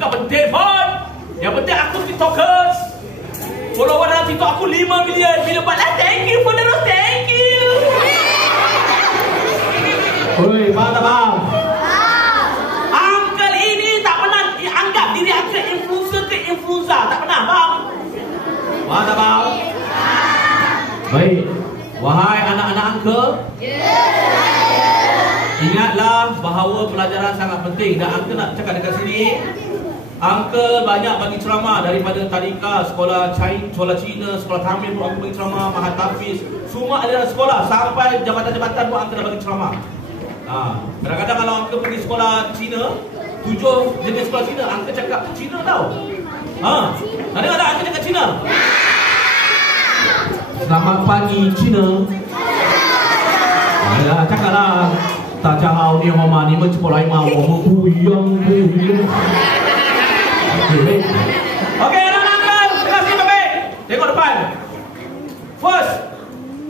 Bukan penting pun. Yang penting aku TikTokers. Follower dalam TikTok aku 5 million. Bila buat lah, thank you followers, thank you. Oi, faham tak faham? Uncle ini tak pernah anggap diri uncle influencer ke influencer. Tak pernah, faham? Faham tak faham? Baik. Wahai anak-anak uncle, ingatlah bahawa pelajaran sangat penting. Dan uncle nak cakap dekat sini, uncle banyak bagi ceramah daripada tadika, sekolah Cina, sekolah Tamil pun aku bagi ceramah, Mahat Hafiz, semua aliran sekolah sampai jabatan-jabatan pun uncle dah bagi ceramah. Kadang-kadang kalau uncle pergi sekolah Cina, 7 jenis sekolah Cina, uncle cakap Cina tau. Nak dengar tak uncle cakap Cina? Selamat pagi Cina. Ayolah, cakaplah. 大家好，你好吗？你们过来吗？我们不一样，不一样。Okey, anak-anak, tengah sini baik. Tengok depan. First,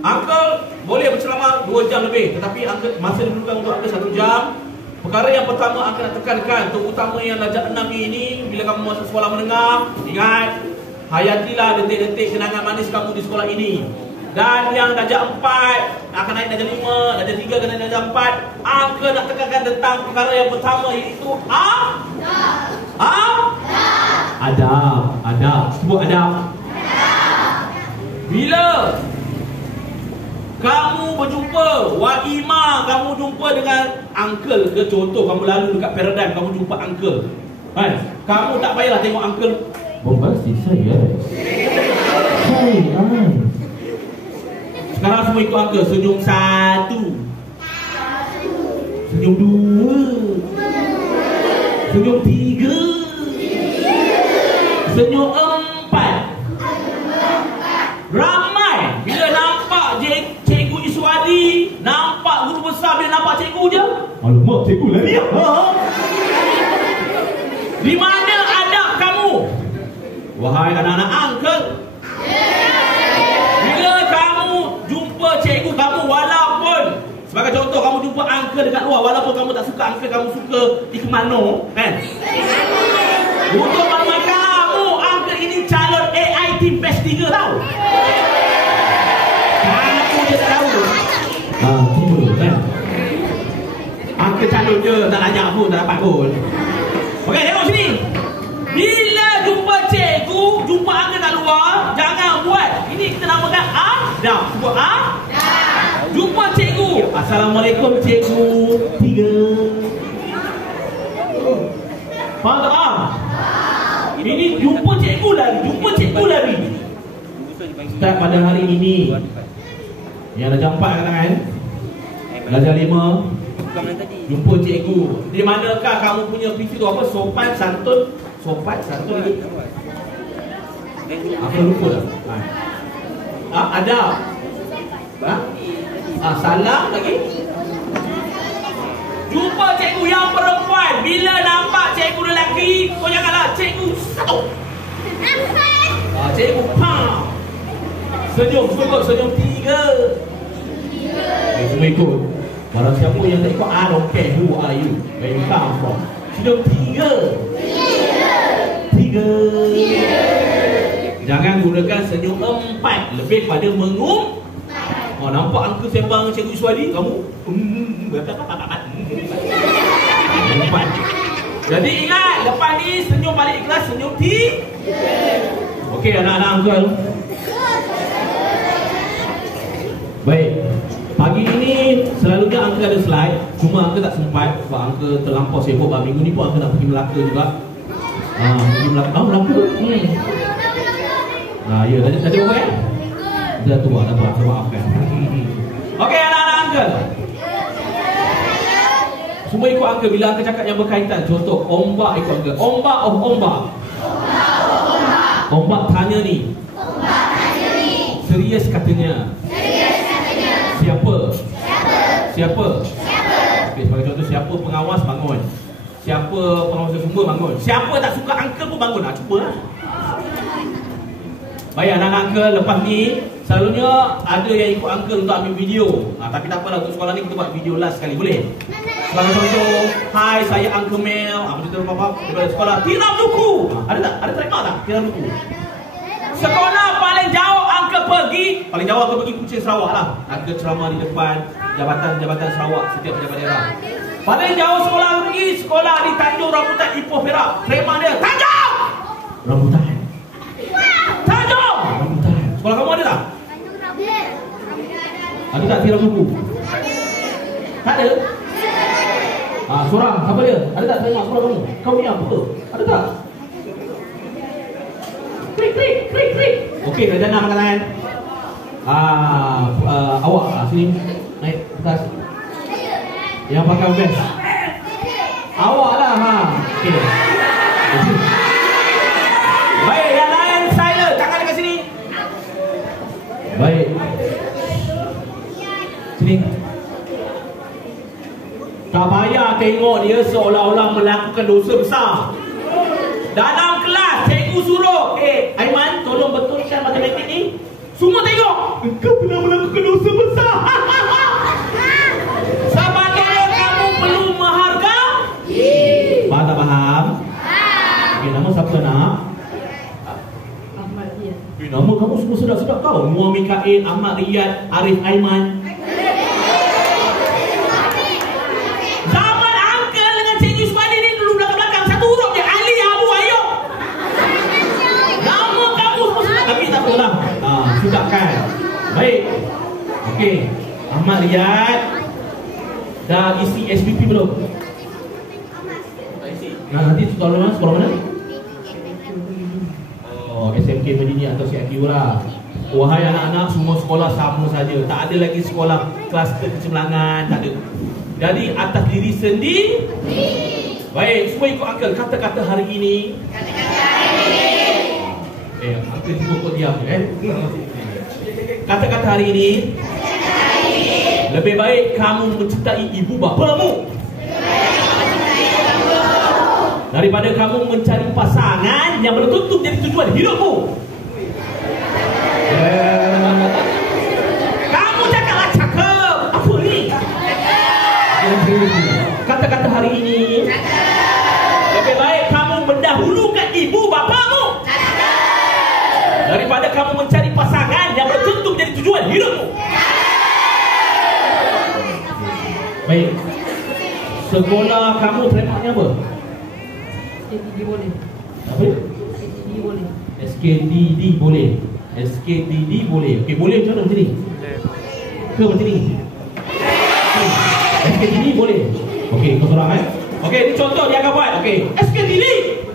uncle boleh berceramah 2 jam lebih, tetapi uncle masa diperlukan untuk uncle 1 jam. Perkara yang pertama uncle nak tekankan, terutama yang darjah 6 ini, bila kamu masuk sekolah menengah, ingat, hayatilah detik-detik kenangan manis kamu di sekolah ini. Dan yang darjah 4 akan naik darjah 5, darjah 3 akan naik darjah 4. Uncle nak tekankan tentang perkara yang pertama, iaitu adab. Sebut adab. Bila kamu berjumpa Waimah, kamu jumpa dengan uncle ke, contoh kamu lalu dekat Paradigm, kamu jumpa uncle, kan? Kamu tak payahlah tengok uncle. Bombastis saya. Sekarang semua ikut uncle. Senyum 1, senyum 2, senyum 3, senyum 4. Ramai bila nampak cikgu Iswadi, nampak guru besar, bila nampak cikgu je, alamak cikgu lari. Di mana adab kamu? Wahai anak-anak uncle, bila kamu jumpa cikgu kamu, walaupun sebagai contoh kamu jumpa uncle dekat luar, walaupun kamu tak suka uncle, kamu suka Ikmano, kan? Untuk maklumat kamu, uncle ini calon AI Team Batch 3 tau. Kamu je tak tahu. Tiba kan? Uncle calon je, tak lanjak pun, tak dapat pun. Okey, tengok sini. Bila jumpa cikgu, jumpa uncle kat luar, jangan buat. Ini kita namakan adab. Sebut jumpa cikgu. Assalamualaikum cikgu 3. Faham tak? Ini jumpa cikgu lari, jumpa cikgu lari. Start pada hari ini. Yang darjah 4 kan? Darjah 5. Jumpa cikgu. Di manakah kamu punya prinsip tu apa? Sopan santun. Sopan santun lagi. Apa lupa dah? Adab. Salam lagi. Jumpa cikgu yang perempuan, bila nampak cikgu lelaki, kau janganlah cikgu 1. Cikgu pam. Senyum, senyum 3. Semua ikut. Barang siapa yang tak ikut, I don't care who are you, where you come from. Senyum 3. Jangan gunakan senyum 4, lebih pada mengum. Nampak uncle sembang cikgu Iswadi, kamu jadi ingat, lepas ni senyum balik ikhlas, senyum 3. Okey anak-anak uncle. Baik, pagi ini selalunya uncle ada slide, cuma uncle tak sempat sebab uncle terlampau sibuk. Minggu ni pun uncle nak pergi Melaka juga. Pergi Melaka. Melaka? Ya, dah jumpa kan? Dah tua, saya maafkan. Okey anak-anak uncle, semua ikut uncle. Bila uncle cakap yang berkaitan, contoh ombak, ikut uncle. Ombak of ombak. Ombak tanya ni. Serius katanya. Siapa? Okey, sebagai contoh, siapa pengawas bangun. Siapa pengawas sumber bangun. Siapa tak suka uncle pun bangun. Cuba lah. Baik anak-anak uncle, lepas ni selalunya ada yang ikut uncle untuk ambil video. Tapi tak apalah, untuk sekolah ni kita buat video last sekali, boleh? Sebagai contoh, hai saya Uncle Mel, betul apa daripada sekolah tiram buku. Ada tak? Ada trademark tak? Tiram buku. Sekolah paling jauh uncle pergi, paling jauh uncle pergi Kuching Sarawak lah. Uncle ceramah di depan jabatan Sarawak, setiap pejabat daerah. Paling jauh sekolah pergi, sekolah di Tanjung Rambutan Ipoh Perak. Trademark dia Tanjung Rambutan. Tanjung Rambutan. Sekolah kamu ada tak? Ada tak tiram buku? Tak ada? Seorang, siapa dia? Ada tak tengok sekolah kamu? Kau ni apa? Ada tak? Klik. Okey, dah jana makan tangan. Awak sini naik atas. Yang pakai vest. Awak lah Okey. Baik, yang lain silent. Tangan dekat sini. Baik. Sini. Tak payah tengok dia seolah-olah melakukan dosa besar. Dalam kelas, cikgu suruh, Aiman, tolong betulkan matematik ni. Semua tengok. Engkau pernah melakukan dosa besar. Sebabnya kamu perlu menghargai. Faham tak faham? Okey, nama siapa nak? Ahmad Riyad. Nama kamu semua sedap-sedap kau. Muar Mikail, Ahmad Riyad, Arif Aiman. Sudah kan? Baik. Okey. Ahmad Riyad dah isi SPP belum? Nanti sekolah mana? SMK Medini atau CIQ lah. Wahai anak-anak, semua sekolah sama saja. Tak ada lagi sekolah kluster kecemerlangan, tak ada. Jadi atas diri sendiri. Baik, semua ikut uncle. Kata-kata hari ini. Uncle cukup diam. Kata-kata hari ini. Lebih baik kamu mencintai ibu bapamu daripada kamu mencari pasangan yang belum tentu jadi tujuan hidupmu. Kamu cakaplah cakap. Apa ni? Kata-kata hari ini. Lebih baik kamu mendahulukan ibu bapamu daripada kamu mencari pasangan yang belum tentu menjadi tujuan hidupmu. Baik. Sekolah kamu trademarknya apa? SKDD boleh. Apa? SKDD boleh. SKDD boleh. SKDD boleh. Okey, boleh macam mana macam ni? Ke macam ni? SKDD boleh. Okey, kau seorang Okey, ni contoh dia akan buat. Okey, SKDD